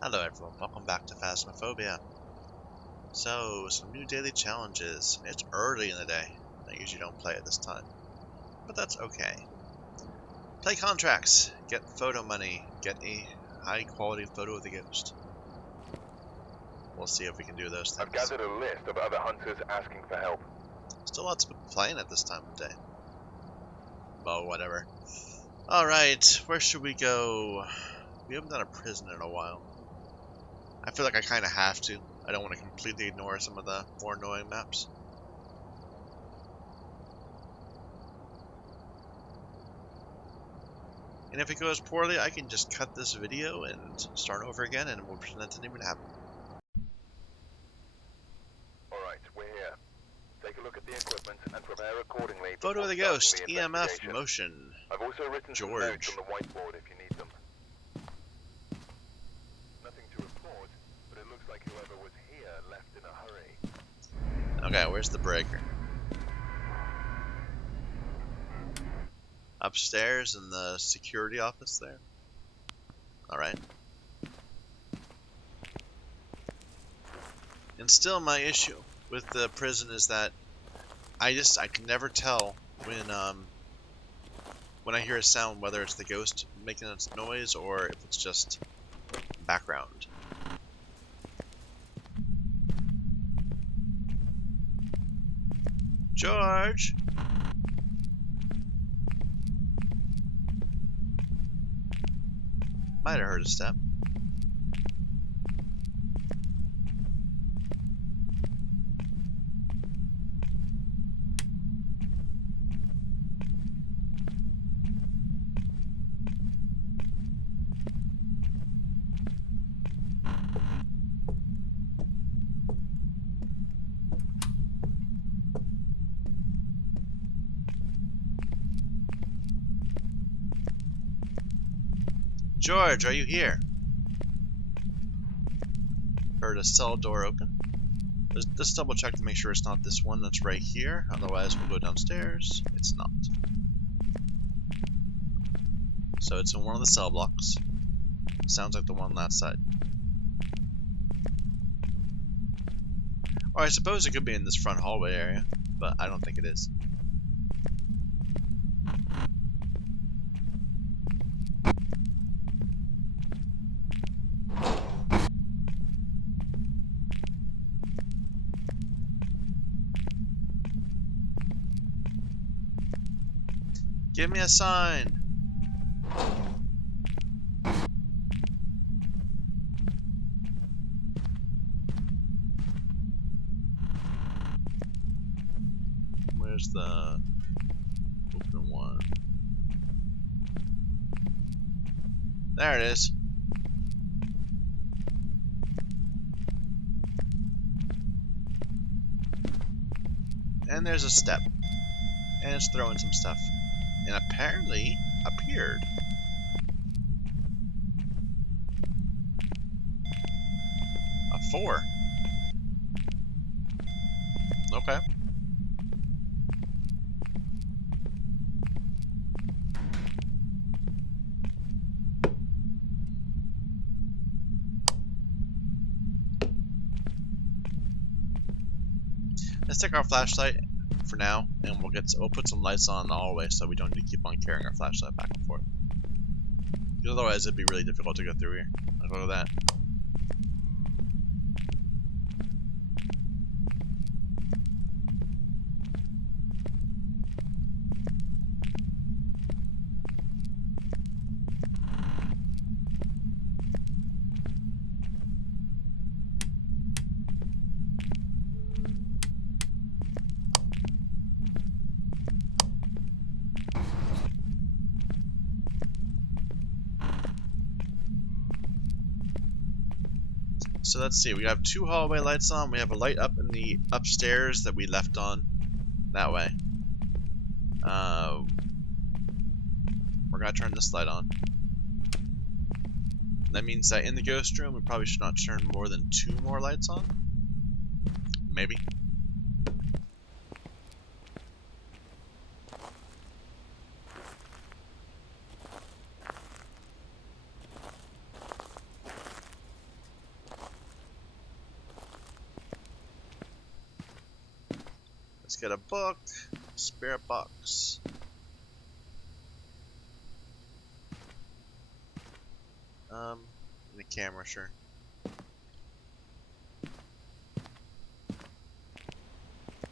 Hello everyone, welcome back to Phasmophobia. So, some new daily challenges. It's early in the day. I usually don't play at this time, but that's okay. Play contracts, get photo money, get a high quality photo of the ghost. We'll see if we can do those things. I've gathered a list of other hunters asking for help. Still lots of people playing at this time of day. Well, whatever. Alright, where should we go? We haven't done a prison in a while. I feel like I kind of have to. I don't want to completely ignore some of the more annoying maps. And if it goes poorly, I can just cut this video and start over again and we'll pretend that didn't even happen. Alright, we're here. Take a look at the equipment and prepare accordingly. Photo of the before ghost, starting the EMF, investigation. motion. I've also written some George. notes on the whiteboard if you need them. Nothing to report, but it looks like whoever was here left in a hurry. Okay, where's the breaker? Upstairs in the security office there. Alright. And still my issue with the prison is that I can never tell when I hear a sound whether it's the ghost making its noise or if it's just background. George! Might have heard a step. George, are you here? Heard a cell door open. Let's double check to make sure it's not this one that's right here. Otherwise, we'll go downstairs. It's not. So it's in one of the cell blocks. Sounds like the one on that side. Or I suppose it could be in this front hallway area, but I don't think it is. Give me a sign! Where's the open one? There it is. And there's a step. And it's throwing some stuff. And apparently appeared. A 4. Okay. Let's take our flashlight for now, and we'll put some lights on in the hallway so we don't need to keep on carrying our flashlight back and forth. Because otherwise it'd be really difficult to go through here. Look at that. So let's see, we have 2 hallway lights on. We have a light up in the upstairs that we left on that way. We're gonna turn this light on. That means that in the ghost room we probably should not turn more than 2 more lights on. Maybe. Let's get a book. Spirit box. And a camera, sure.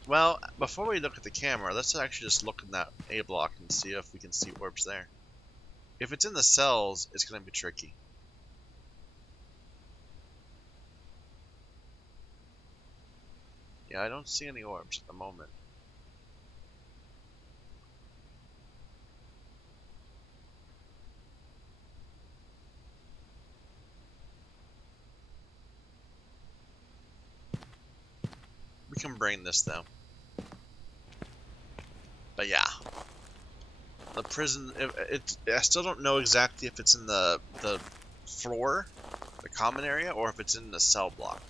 Well, before we look at the camera, let's actually just look in that A block and see if we can see orbs there. If it's in the cells, it's going to be tricky. Yeah, I don't see any orbs at the moment. We can bring this though. But yeah, the prison. I still don't know exactly if it's in the floor, the common area, or if it's in the cell block.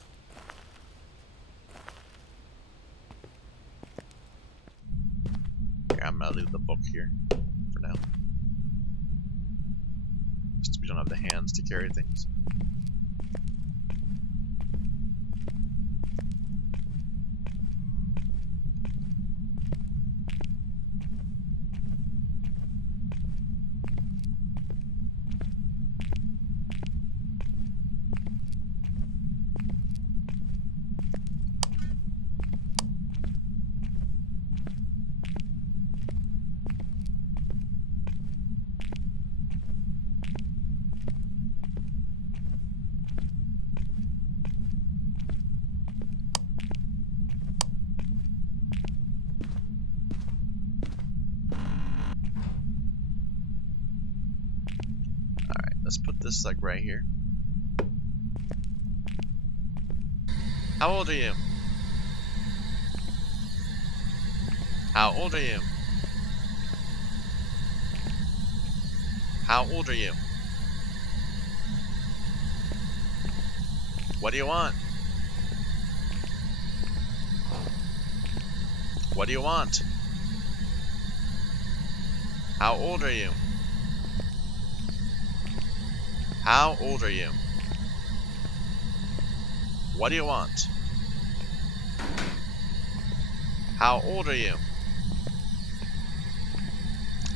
Here, I'm gonna leave the book here for now. Just we don't have the hands to carry things. Let's put this like right here. How old are you? How old are you? How old are you? What do you want? What do you want? How old are you? How old are you? What do you want? How old are you?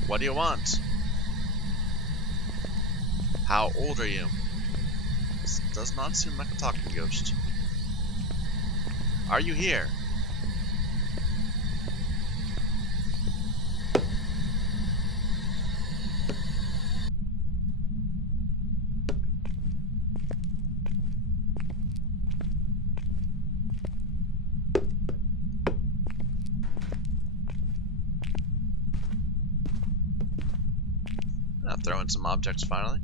What do you want? How old are you? This does not seem like a talking ghost. Are you here? I'll throw in some objects finally.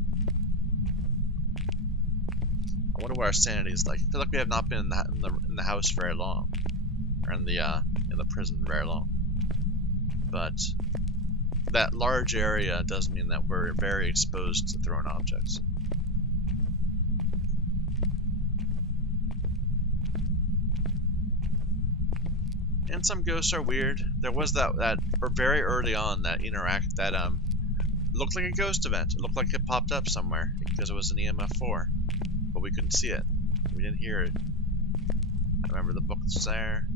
I wonder what our sanity is like. I feel like we have not been in the house very long, or in the prison very long. But that large area does mean that we're very exposed to thrown objects. And some ghosts are weird. There was that or very early on that looked like a ghost event. It looked like it popped up somewhere because it was an EMF4, but we couldn't see it. We didn't hear it. I remember the book was there.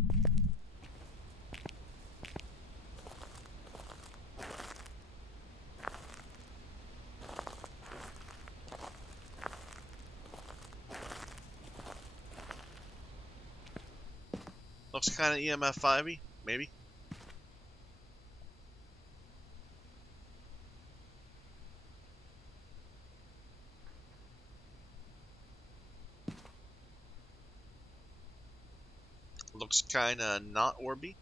Looks kind of EMF5-y, maybe. Looks kind of not orby.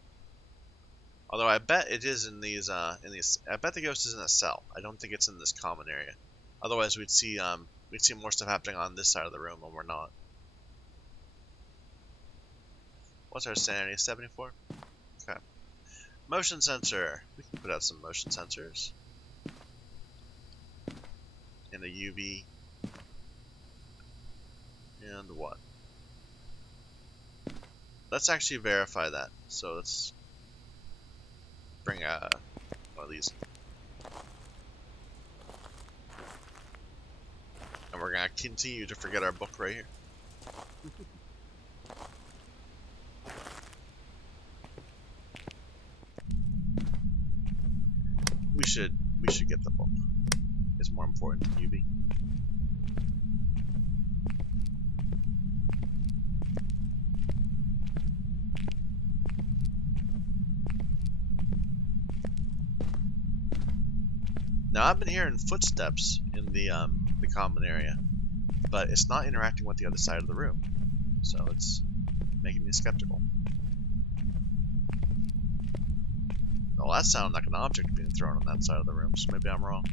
Although I bet it is in these. I bet the ghost is in a cell. I don't think it's in this common area. Otherwise, we'd see more stuff happening on this side of the room when we're not. What's our sanity? 74. Okay. Motion sensor. We can put out some motion sensors. And a UV. And what? Let's actually verify that. So let's bring one of these. And we're gonna continue to forget our book right here. should get the book. It's more important than UV. Now I've been hearing footsteps in the common area, but it's not interacting with the other side of the room, so it's making me skeptical. Well, that sounded like an object being thrown on that side of the room, so maybe I'm wrong.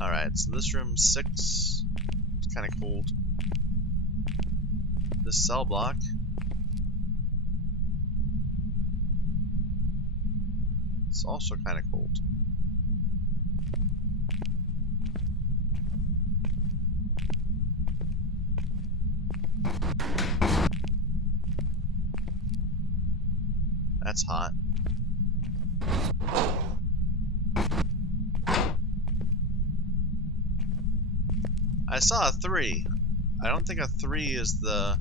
Alright, so this room's 6. It's kind of cold. This cell block. It's also kind of cold. That's hot. I saw a 3. I don't think a 3 is the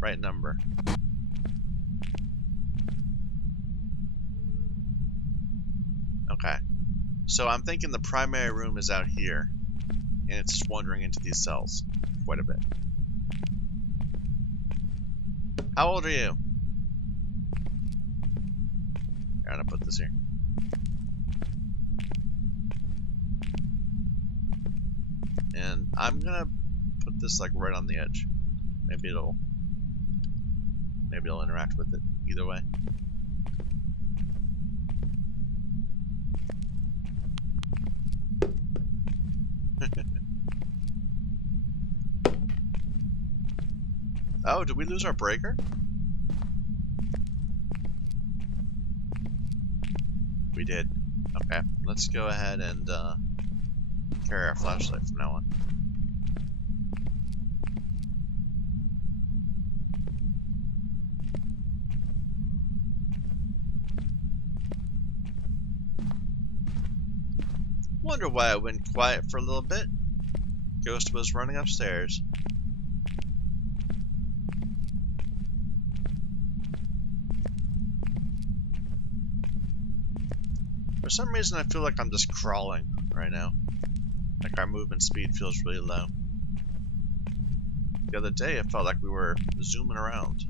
right number. Okay. So I'm thinking the primary room is out here, and it's just wandering into these cells quite a bit. How old are you? I'm gonna put this here. And I'm gonna put this like right on the edge. Maybe it'll interact with it either way. Oh, did we lose our breaker? We did. Okay, let's go ahead and carry our flashlight from now on. Wonder why I went quiet for a little bit. Ghost was running upstairs. For some reason I feel like I'm just crawling right now. Like our movement speed feels really low. The other day it felt like we were zooming around.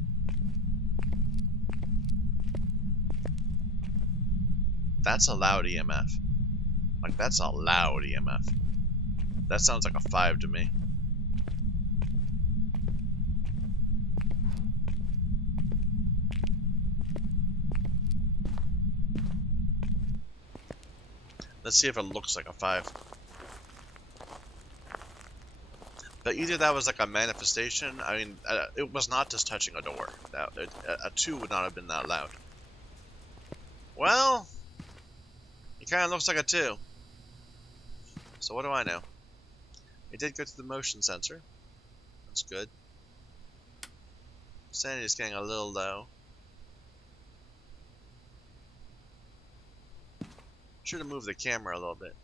That's a loud EMF. Like, that's a loud EMF. That sounds like a 5 to me. Let's see if it looks like a 5. But either that was like a manifestation. I mean, it was not just touching a door. A 2 would not have been that loud. Well, it kind of looks like a 2. So what do I know? It did go to the motion sensor. That's good. Sanity's getting a little low. Should have moved the camera a little bit.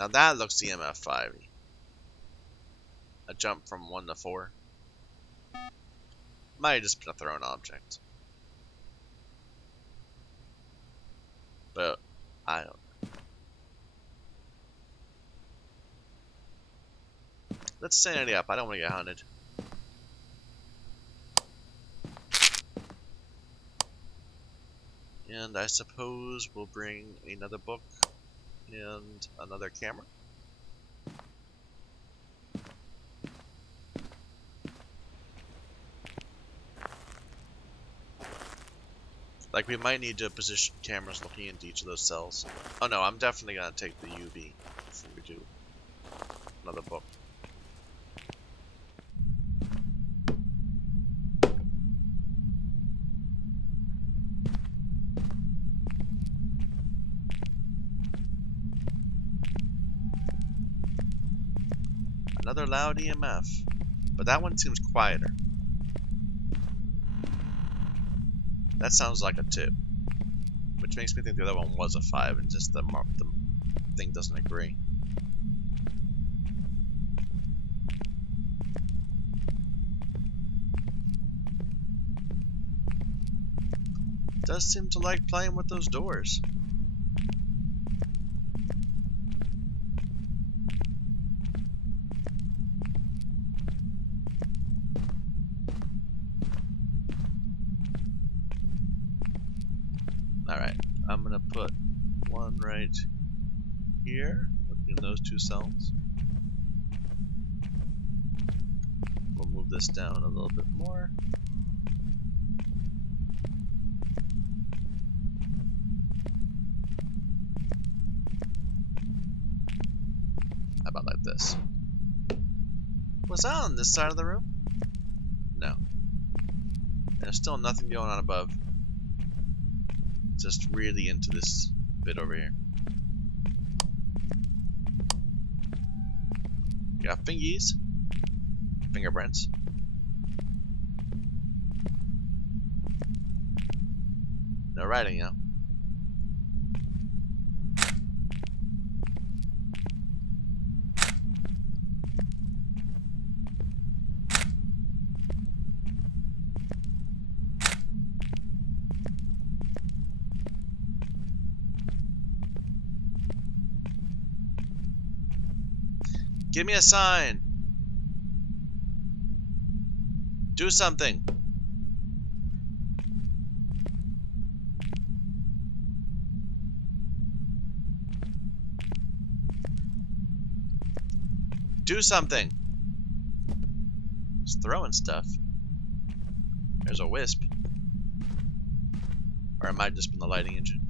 Now that looks EMF 5. A jump from 1 to 4. Might have just been a thrown object. But I don't know. Let's sanity up. I don't want to get hunted. And I suppose we'll bring another book and another camera. Like, we might need to position cameras looking into each of those cells. Oh no, I'm definitely going to take the UV before we do another book. Another loud EMF. But that one seems quieter. That sounds like a 2. Which makes me think the other one was a 5 and just the thing doesn't agree. Does seem to like playing with those doors. Alright, I'm gonna put one right here, between those 2 cells. We'll move this down a little bit more. How about like this? Was that on this side of the room? No. There's still nothing going on above. Just really into this bit over here. You got fingies. Fingerprints. No writing, you know. Give me a sign. Do something. Do something. Just throwing stuff. There's a wisp. Or it might have just been the lighting engine.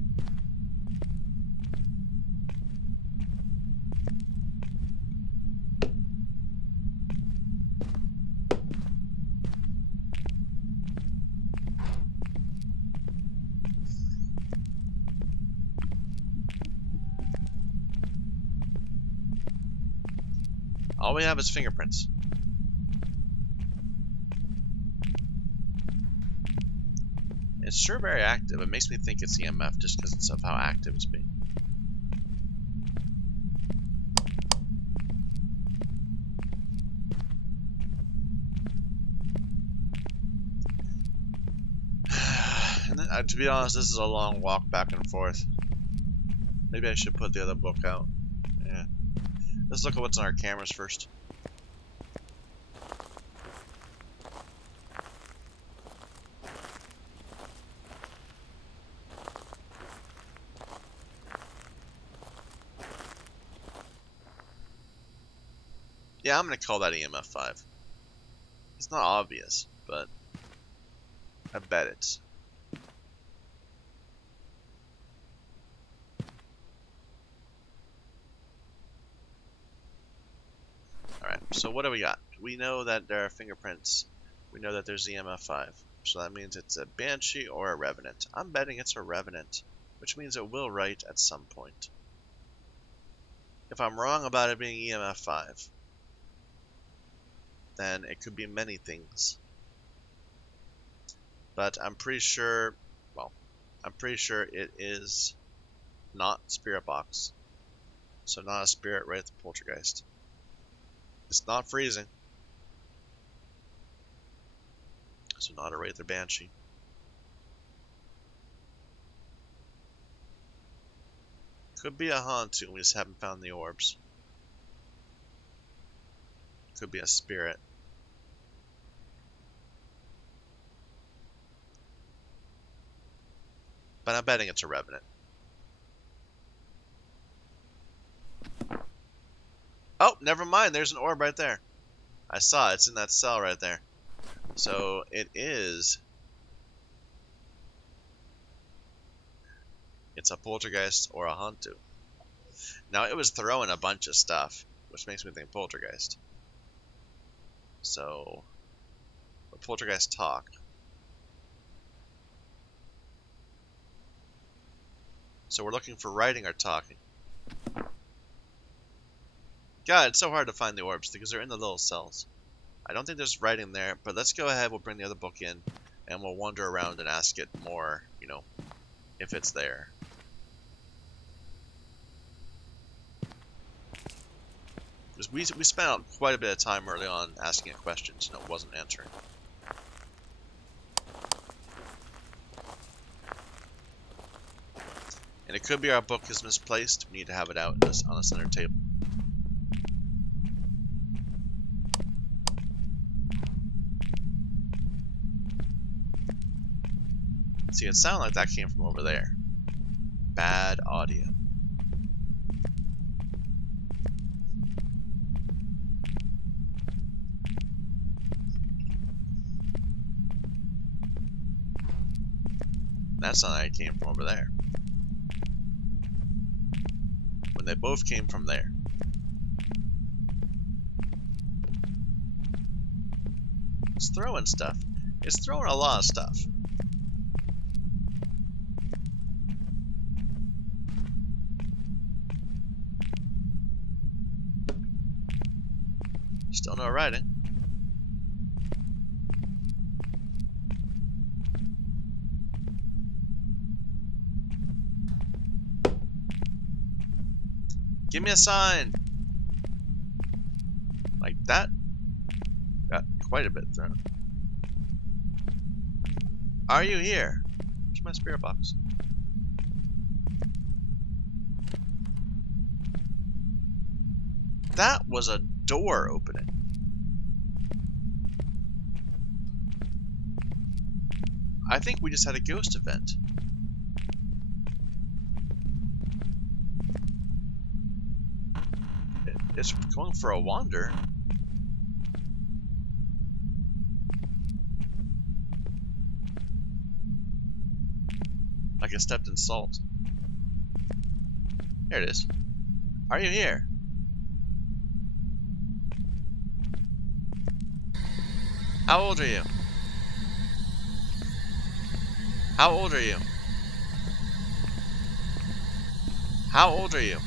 All we have is fingerprints. It's sure very active. It makes me think it's EMF just because of how active it's being. And then, to be honest, this is a long walk back and forth. Maybe I should put the other book out. Yeah. Let's look at what's on our cameras first. Yeah, I'm going to call that EMF 5. It's not obvious, but I bet it's. Alright, so what do we got? We know that there are fingerprints. We know that there's EMF 5. So that means it's a Banshee or a Revenant. I'm betting it's a Revenant, which means it will write at some point. If I'm wrong about it being EMF 5, then it could be many things. But I'm pretty sure, well, I'm pretty sure it is not Spirit Box. So not a Spirit Wraith Poltergeist. It's not freezing. So not a Wraith or Banshee. Could be a Hantu, we just haven't found the orbs. Could be a spirit. But I'm betting it's a Revenant. Oh, never mind, there's an orb right there. I saw it, it's in that cell right there. So it is... It's a Poltergeist or a Hantu. Now it was throwing a bunch of stuff, which makes me think Poltergeist. So, what Poltergeist talk? So we're looking for writing or talking. God, it's so hard to find the orbs because they're in the little cells. I don't think there's writing there, but let's go ahead. We'll bring the other book in, and we'll wander around and ask it more, you know, if it's there. Because we spent out quite a bit of time early on asking it questions, and it wasn't answering. And it could be our book is misplaced. We need to have it out on the center table. See, it sounded like that came from over there. Bad audio. That sounded like it came from over there. When they both came from there. It's throwing stuff. It's throwing a lot of stuff. Still no writing. Give me a sign! Like that? Got quite a bit thrown. Are you here? Where's my spirit box? That was a door opening. I think we just had a ghost event. It's going for a wander. Like it stepped in salt. There it is. Are you here? How old are you? How old are you? How old are you?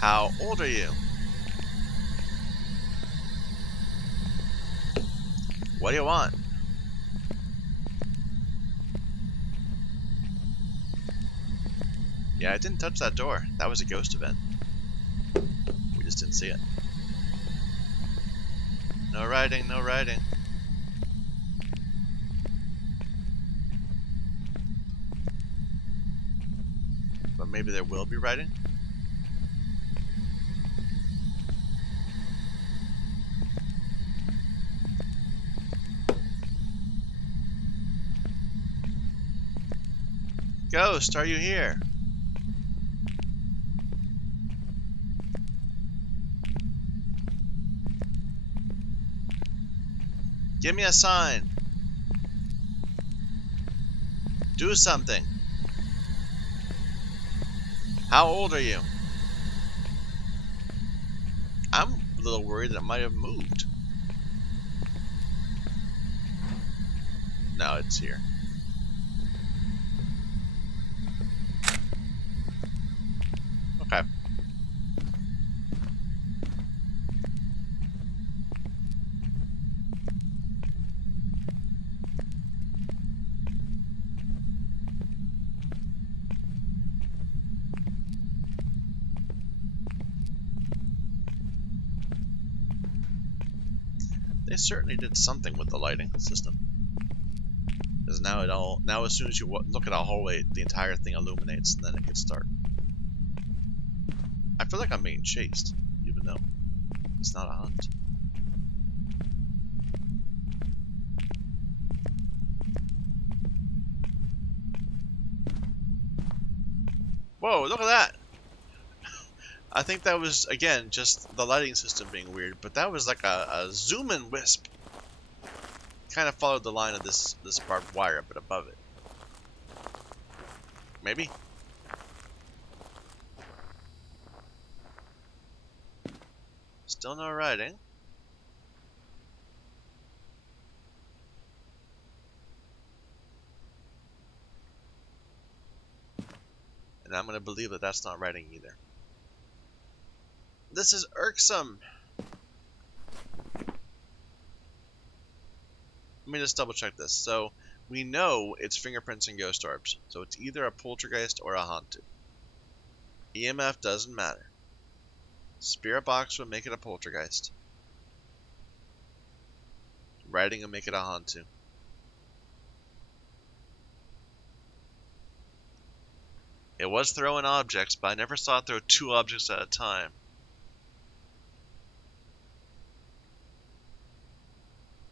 How old are you? What do you want? Yeah, I didn't touch that door. That was a ghost event. We just didn't see it. No writing, no writing. But maybe there will be writing? Ghost, are you here? Give me a sign. Do something. How old are you? I'm a little worried that it might have moved. No, it's here. Okay. They certainly did something with the lighting system. Because now as soon as you look at a hallway, the entire thing illuminates and then it gets dark. I feel like I'm being chased, even though it's not a hunt. Whoa, look at that! I think that was, again, just the lighting system being weird, but that was like a zoom-in wisp. Kind of followed the line of this barbed wire, but above it. Maybe? Still no writing. And I'm going to believe that that's not writing either. This is irksome. Let me just double check this. So we know it's fingerprints and ghost orbs. So it's either a poltergeist or a Hantu. EMF doesn't matter. Spirit box would make it a poltergeist. Writing would make it a Hantu. It was throwing objects, but I never saw it throw 2 objects at a time.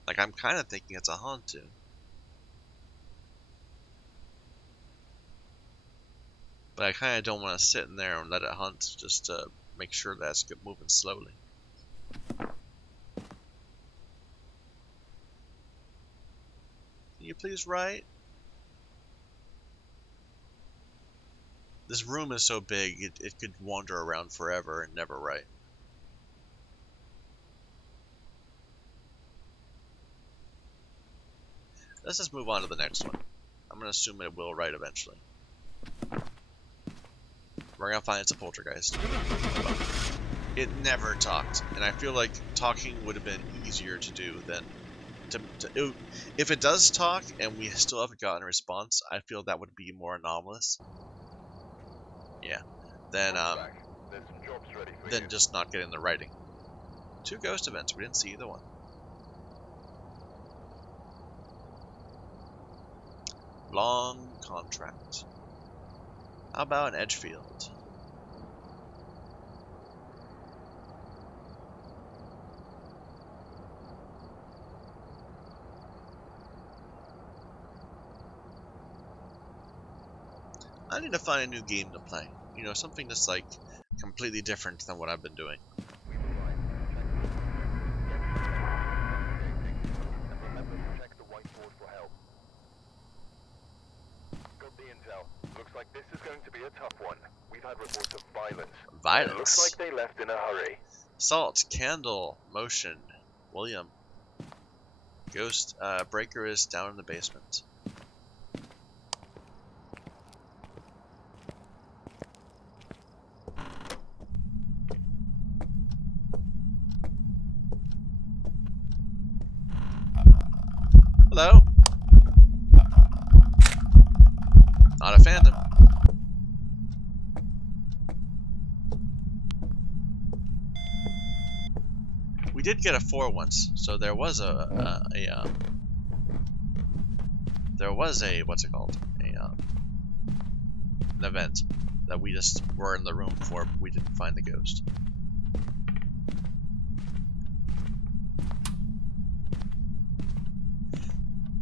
Like, I'm kind of thinking it's a Hantu. But I kind of don't want to sit in there and let it hunt just to make sure that it's moving slowly. Can you please write? This room is so big, it could wander around forever and never write. Let's just move on to the next one. I'm going to assume it will write eventually. We're going to find it's a poltergeist. It never talked, and I feel like talking would have been easier to do than if it does talk and we still haven't gotten a response, I feel that would be more anomalous. Yeah. Then just not getting the writing. 2 ghost events, we didn't see either one. Long contract. How about an Edgefield? I need to find a new game to play. You know, something that's like completely different than what I've been doing. Check the whiteboard for help. Got the intel. Looks like this is going to be a tough one. We've had reports of violence. Violence? It looks like they left in a hurry. Salt, candle, motion. William. Ghost, breaker is down in the basement. Hello? Not a phantom. We did get a 4 once, so there was what's it called? An event that we just were in the room for, but we didn't find the ghost.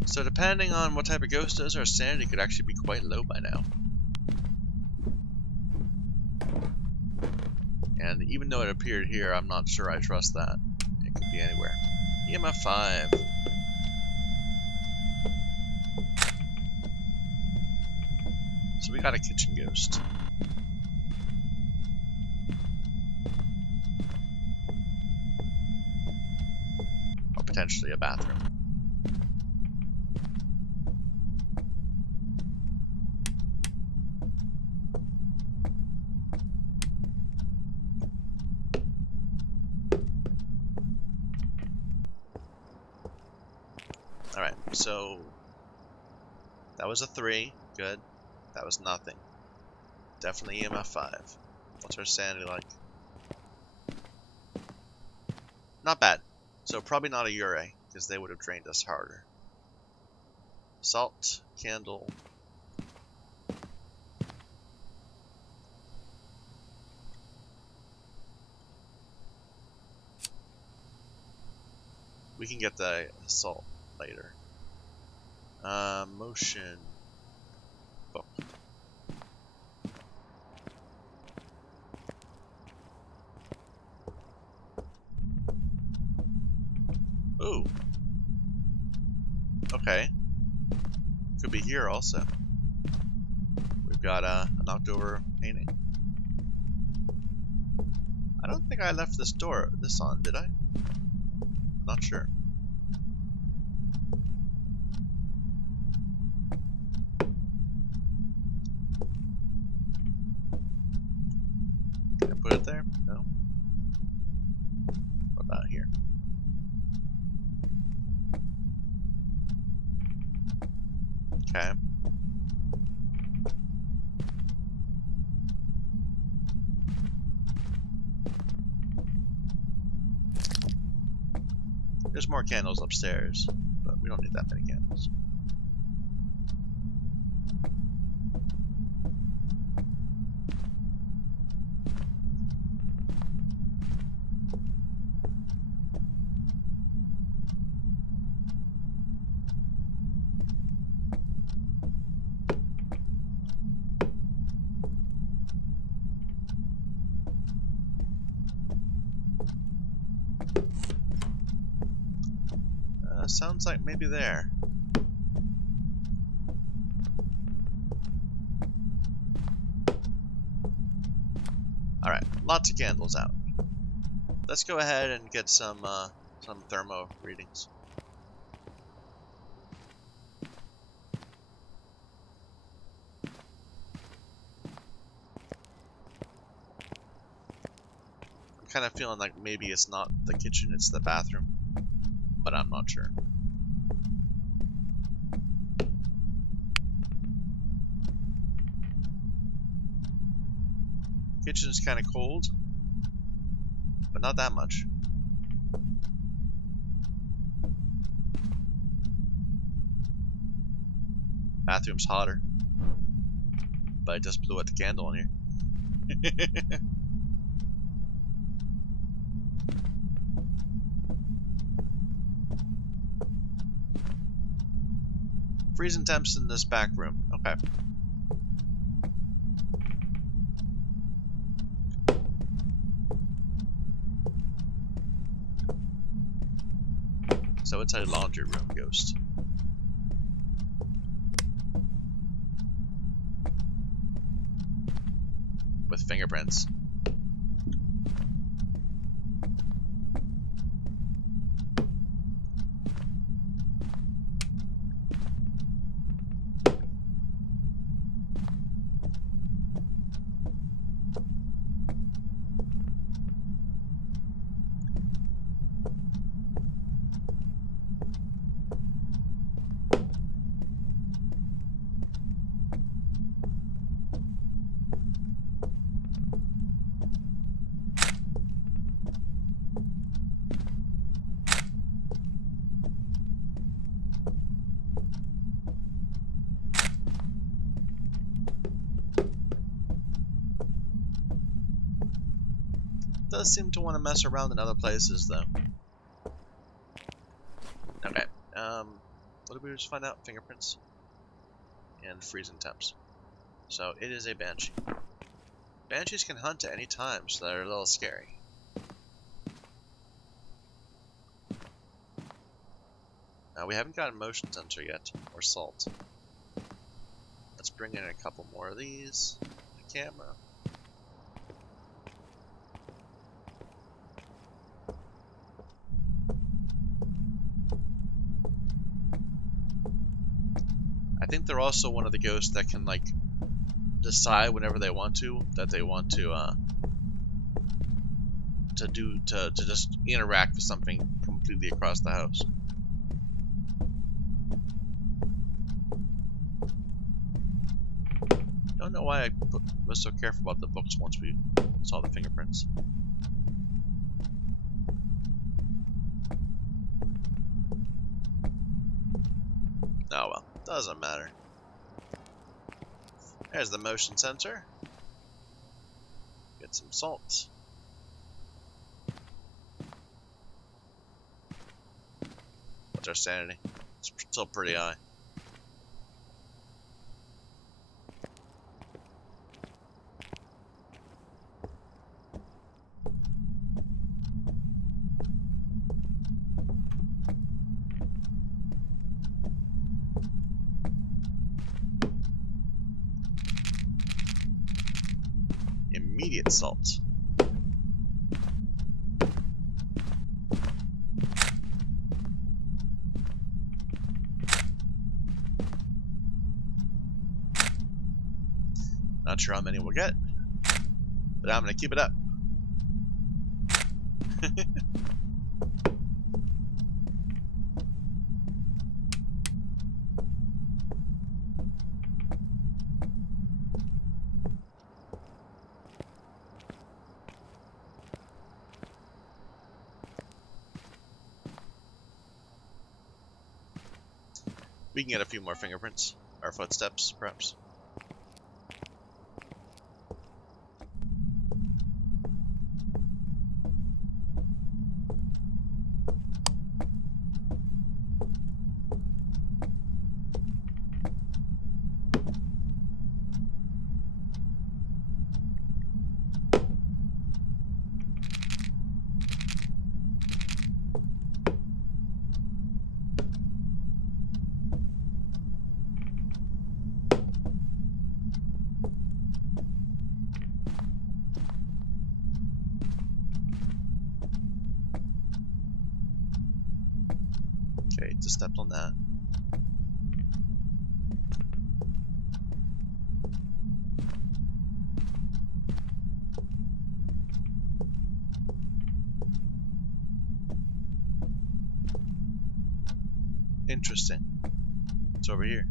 So depending on what type of ghost it is, our sanity could actually be quite low by now. And even though it appeared here, I'm not sure I trust that. It could be anywhere. EMF 5. So we got a kitchen ghost. Or potentially a bathroom. Alright, so that was a 3. Good. That was nothing. Definitely EMF 5. What's our sanity like? Not bad. So probably not a Ure, because they would have drained us harder. Salt, candle. We can get the salt later. Motion. Book. Ooh. Okay. Could be here also. We've got a knocked over painting. I don't think I left this on, did I? Not sure. No? What about here? Okay. There's more candles upstairs, but we don't need that many candles. Sounds like maybe there. Alright, lots of candles out. Let's go ahead and get some thermo readings. I'm kind of feeling like maybe it's not the kitchen, it's the bathroom, but I'm not sure. Kitchen's kind of cold, but not that much. Bathroom's hotter, but I just blew out the candle in here. Freezing temps in this back room. Okay. So it's a laundry room ghost. With fingerprints. Does seem to want to mess around in other places, though. Okay, what did we just find out? Fingerprints. And freezing temps. So, it is a banshee. Banshees can hunt at any time, so they're a little scary. Now, we haven't gotten motion sensor yet, or salt. Let's bring in a couple more of these. The camera. I think they're also one of the ghosts that can, like, decide whenever they want to that they want to just interact with something completely across the house. Don't know why I was so careful about the books once we saw the fingerprints. Oh well, doesn't matter. There's the motion sensor. Get some salt. What's our sanity? It's still pretty high. Immediate salt. Not sure how many we'll get, but I'm gonna keep it up. We can get a few more fingerprints, or footsteps, perhaps. Okay, just stepped on that. Interesting. It's over here.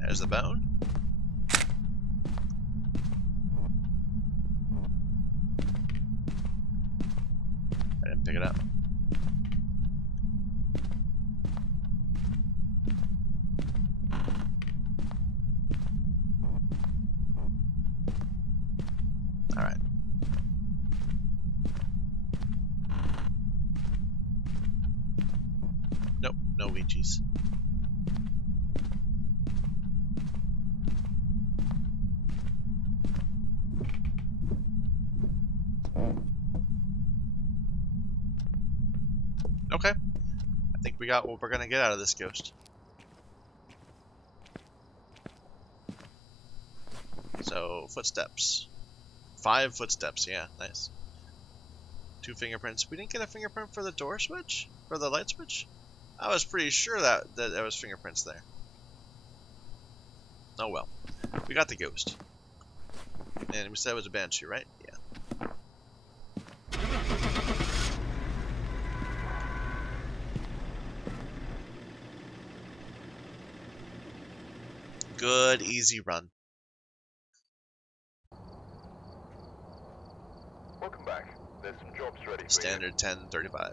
There's the bone. I didn't pick it up. Alright. Nope, no Ouija's. Okay. I think we got what we're gonna get out of this ghost. So, footsteps. 5 footsteps, yeah, nice. 2 fingerprints. We didn't get a fingerprint for the door switch? For the light switch? I was pretty sure that there was fingerprints there. Oh well. We got the ghost. And we said it was a banshee, right? Yeah. Good, easy run. Welcome back. There's some jobs ready for Standard 1035.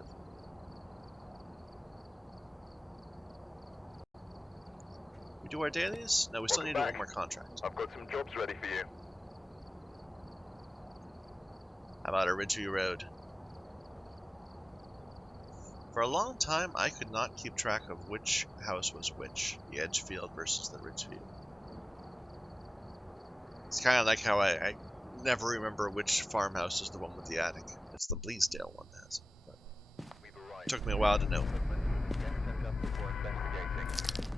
We do our dailies? No, we still need to do one more contract. you. I've got some jobs ready for you. How about a Ridgeview Road? For a long time, I could not keep track of which house was which, the Edgefield versus the Ridgeview. It's kind of like how I never remember which farmhouse is the one with the attic. It's the Bleasdale one that has it. But it took me a while to know.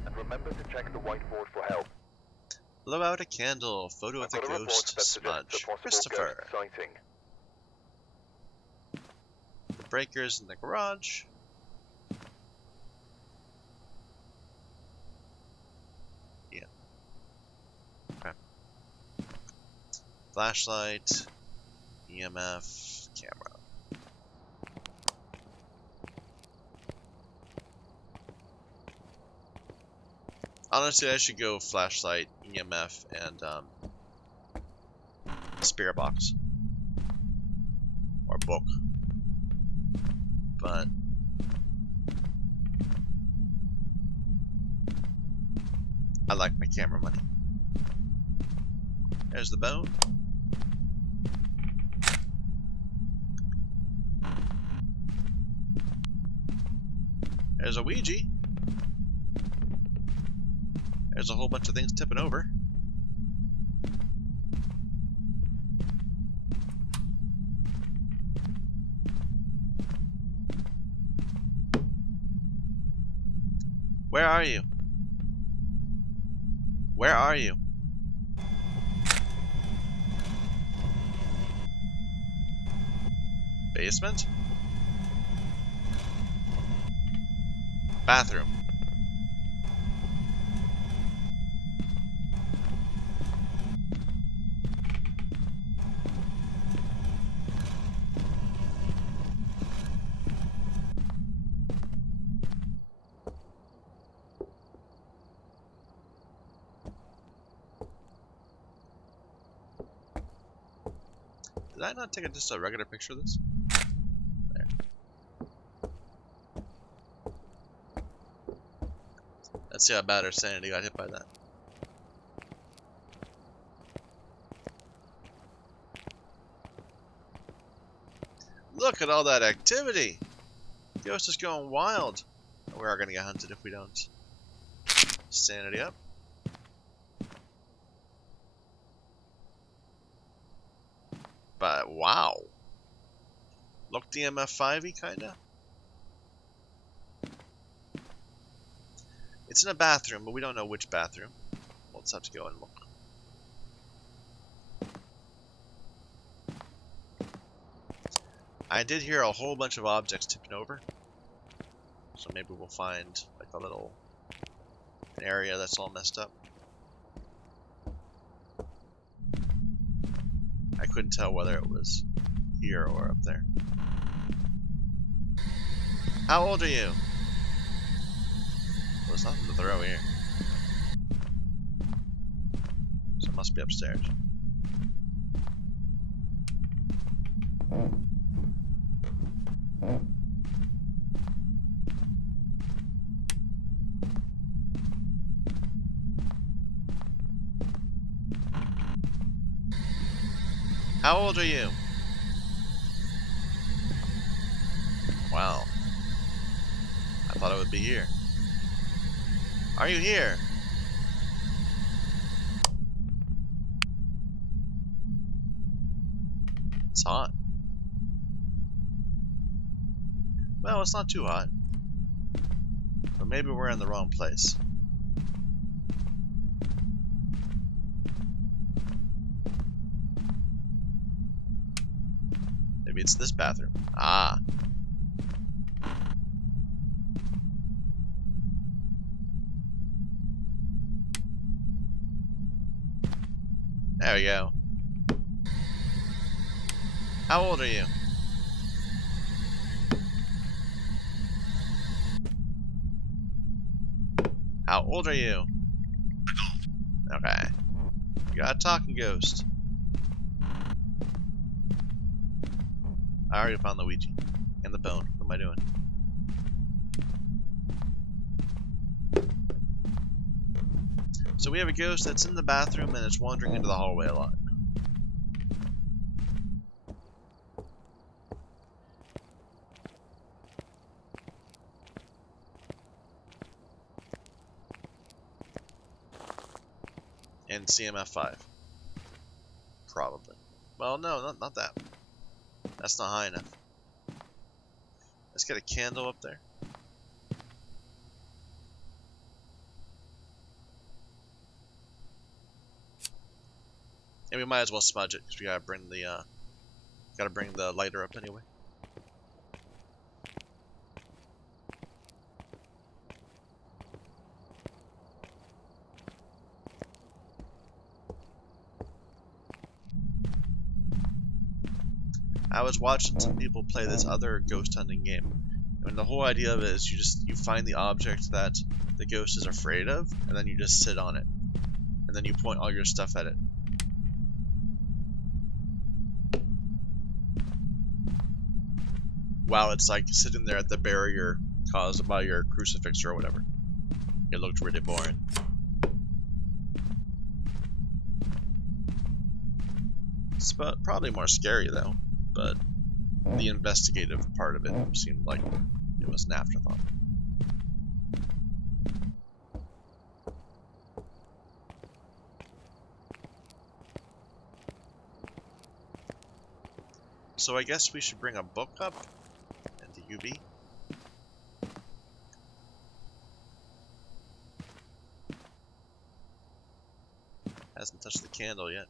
And remember to check the whiteboard for help. Blow out a candle. Photo of the ghost. Smudge. Christopher. Sighting. The breakers in the garage. Yeah. Okay. Flashlight. EMF. Camera. Honestly, I should go flashlight, EMF, and spirit box. Or book. But I like my camera money. There's the bone. There's a Ouija. There's a whole bunch of things tipping over. Where are you? Where are you? Basement? Bathroom. Did I not take just a regular picture of this? There. Let's see how bad our sanity got hit by that. Look at all that activity! The ghost is going wild. We are going to get hunted if we don't. Sanity up. But wow. Look DMF 5-y kinda. It's in a bathroom, but we don't know which bathroom. We'll just have to go and look. I did hear a whole bunch of objects tipping over. So maybe we'll find like a little an area that's all messed up. I couldn't tell whether it was here or up there. How old are you? There's nothing to throw here. So it must be upstairs. How old are you? Wow. I thought it would be here. Are you here? It's hot. Well, it's not too hot. But maybe we're in the wrong place. Maybe it's this bathroom. Ah. There we go. How old are you? How old are you? Okay. You got a talking ghost. I already found the Ouija. And the bone. What am I doing? So we have a ghost that's in the bathroom and it's wandering into the hallway a lot. And CMF 5. Probably. Well, no, not that. That's not high enough. Let's get a candle up there. And we might as well smudge it because we gotta bring the lighter up anyway. I was watching some people play this other ghost hunting game. And the whole idea of it is you find the object that the ghost is afraid of, and then you just sit on it. And then you point all your stuff at it. While it's like sitting there at the barrier caused by your crucifix or whatever. It looked really boring. It's probably more scary though, but the investigative part of it seemed like it was an afterthought. So I guess we should bring a book up into UV. Hasn't touched the candle yet.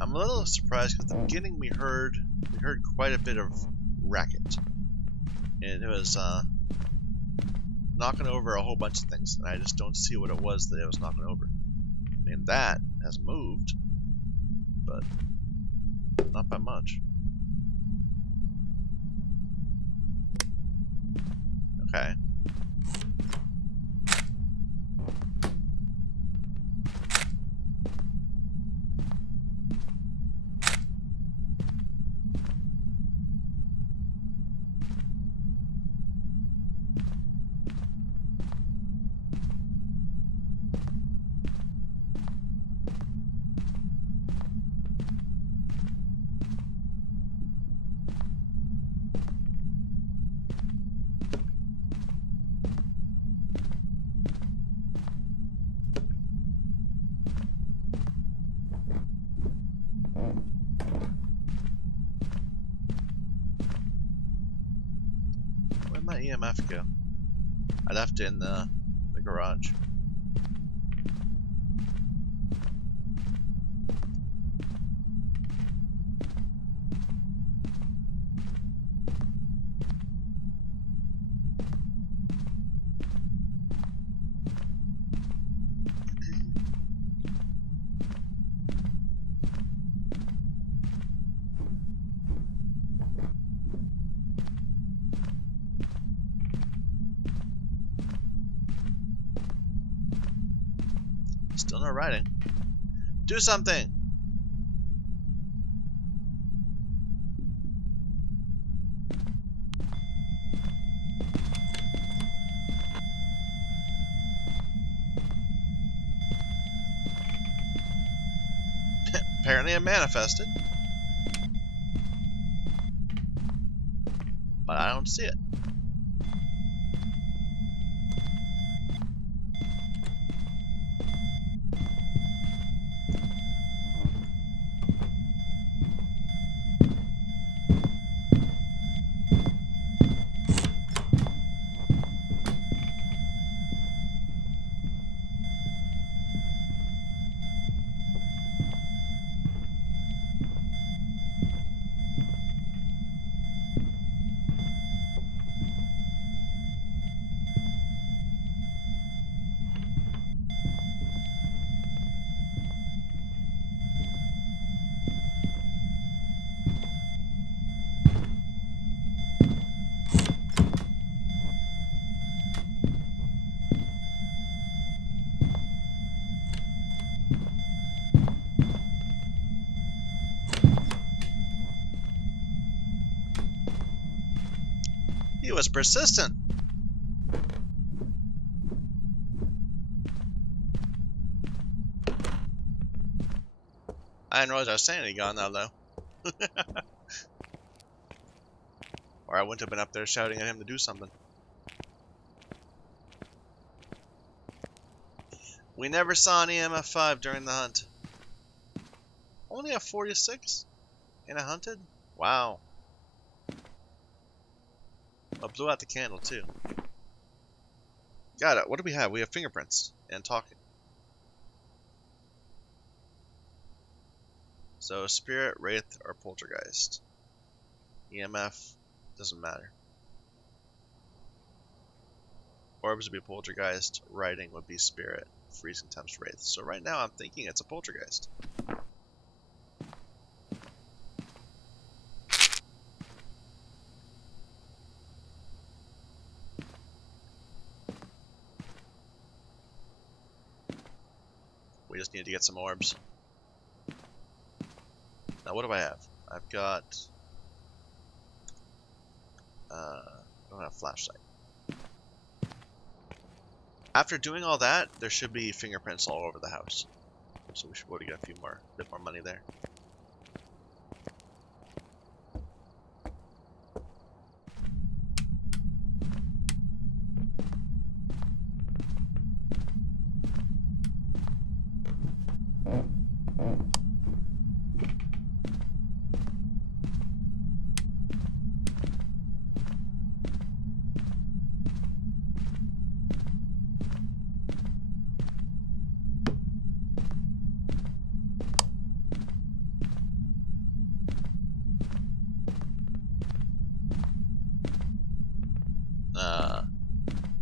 I'm a little surprised because at the beginning we heard quite a bit of racket, and it was knocking over a whole bunch of things, and I just don't see what it was that it was knocking over. I mean, that has moved, but not by much. Okay. Where'd my EMF go? I left it in the garage. Still not writing. Do something! Apparently it manifested. But I don't see it. He was persistent. I didn't realize our sanity gone now, though. Or I wouldn't have been up there shouting at him to do something. We never saw an EMF 5 during the hunt. Only a 46 in a hunted? Wow. I blew out the candle, too. Got it. What do we have? We have fingerprints and talking. So, spirit, wraith, or poltergeist. EMF doesn't matter. Orbs would be poltergeist, writing would be spirit, freezing temps wraith. So right now I'm thinking it's a poltergeist. just need to get some orbs. Now, what do I have? I've got... I don't have flashlight. After doing all that, there should be fingerprints all over the house. So we should be able to get a bit more money there.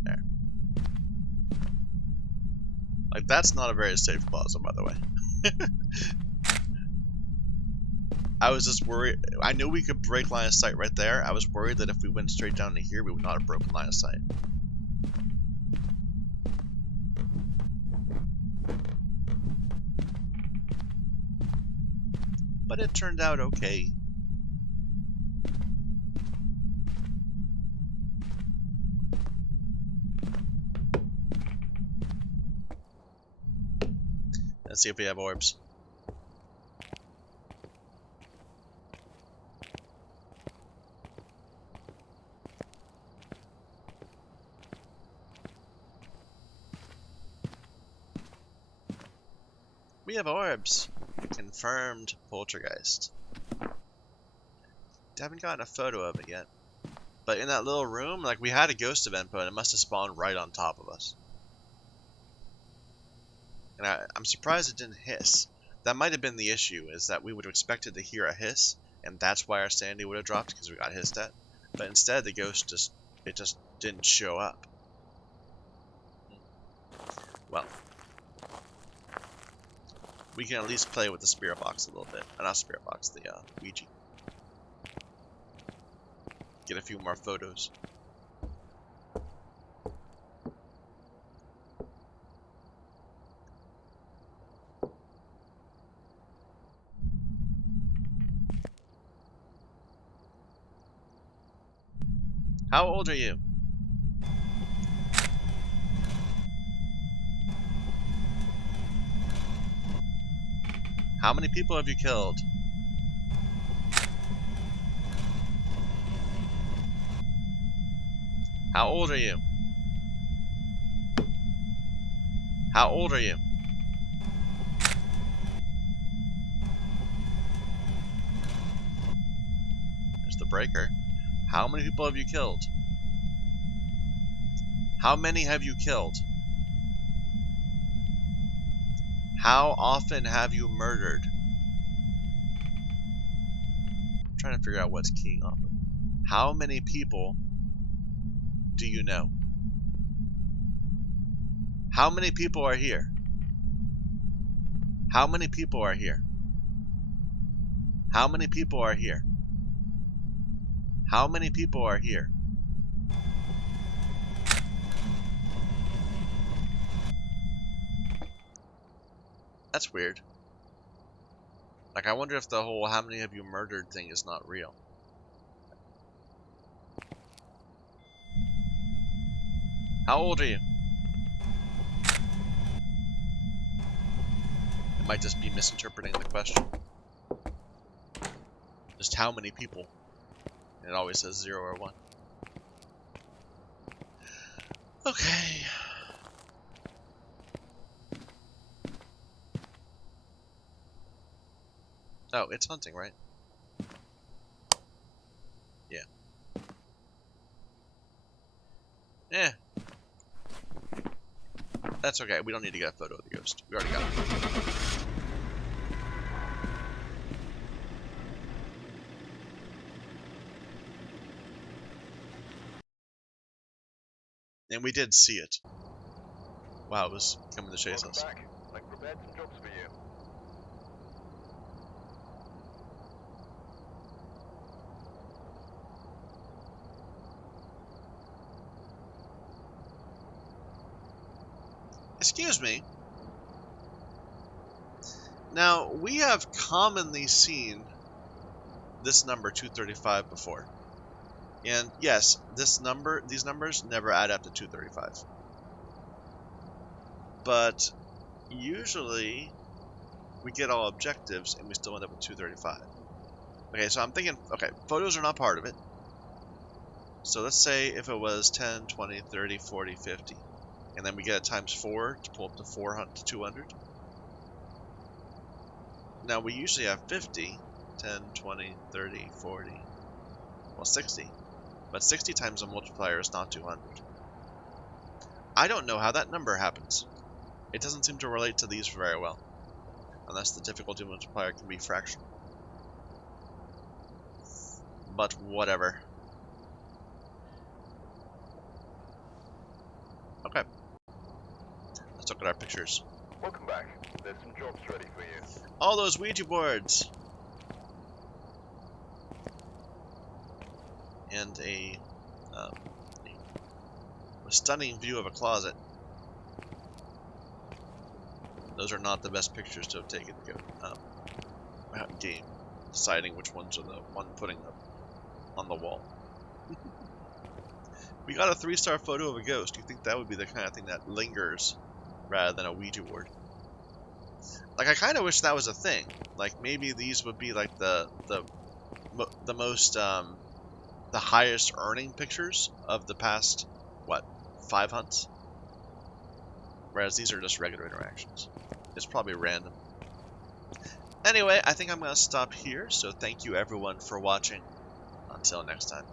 There. Like, that's not a very safe plaza, by the way. I was just worried. I knew we could break line of sight right there. I was worried that if we went straight down to here, we would not have broken line of sight. But it turned out okay. Let's see if we have orbs. We have orbs. Confirmed poltergeist. Haven't gotten a photo of it yet. But in that little room, like, we had a ghost event, but it must have spawned right on top of us. And I'm surprised it didn't hiss. That might have been the issue, is that we would have expected to hear a hiss, and that's why our sanity would have dropped, because we got hissed at. But instead, the ghost just didn't show up. Well, we can at least play with the spirit box a little bit. Not spirit box, the Ouija. Get a few more photos. How old are you? How many people have you killed? How old are you? How old are you? There's the breaker. How many people have you killed? How many have you killed? How often have you murdered? I'm trying to figure out what's keying off of. How many people do you know? How many people are here? How many people are here? How many people are here? How many people are here? That's weird. Like, I wonder if the whole how many have you murdered thing is not real. How old are you? It might just be misinterpreting the question. Just how many people? And it always says 0 or 1. Okay. Oh, it's hunting, right? Yeah. Eh. That's okay. We don't need to get a photo of the ghost. We already got it. And we did see it. Wow, it was coming to chase us. Back. I've prepared some jobs for you. Excuse me. Now, we have commonly seen this number 235 before. And yes, these numbers never add up to 235. But usually we get all objectives and we still end up with 235. Okay, so I'm thinking, okay, photos are not part of it. So let's say if it was 10, 20, 30, 40, 50, and then we get it times 4 to pull up to 400 to 200. Now we usually have 50, 10, 20, 30, 40, well 60. But 60 times a multiplier is not 200. I don't know how that number happens. It doesn't seem to relate to these very well. Unless the difficulty multiplier can be fractional. But whatever. Okay. Let's look at our pictures. Welcome back. There's some jobs ready for you. All those Ouija boards! And a stunning view of a closet. Those are not the best pictures to have taken to go game, deciding which ones are the one putting up on the wall. We got a 3-star photo of a ghost. You think that would be the kind of thing that lingers rather than a Ouija board? Like, I kind of wish that was a thing. Like, maybe these would be like the most the highest earning pictures of the past, what, 5 hunts? Whereas these are just regular interactions. It's probably random. Anyway, I think I'm going to stop here, so thank you everyone for watching. Until next time.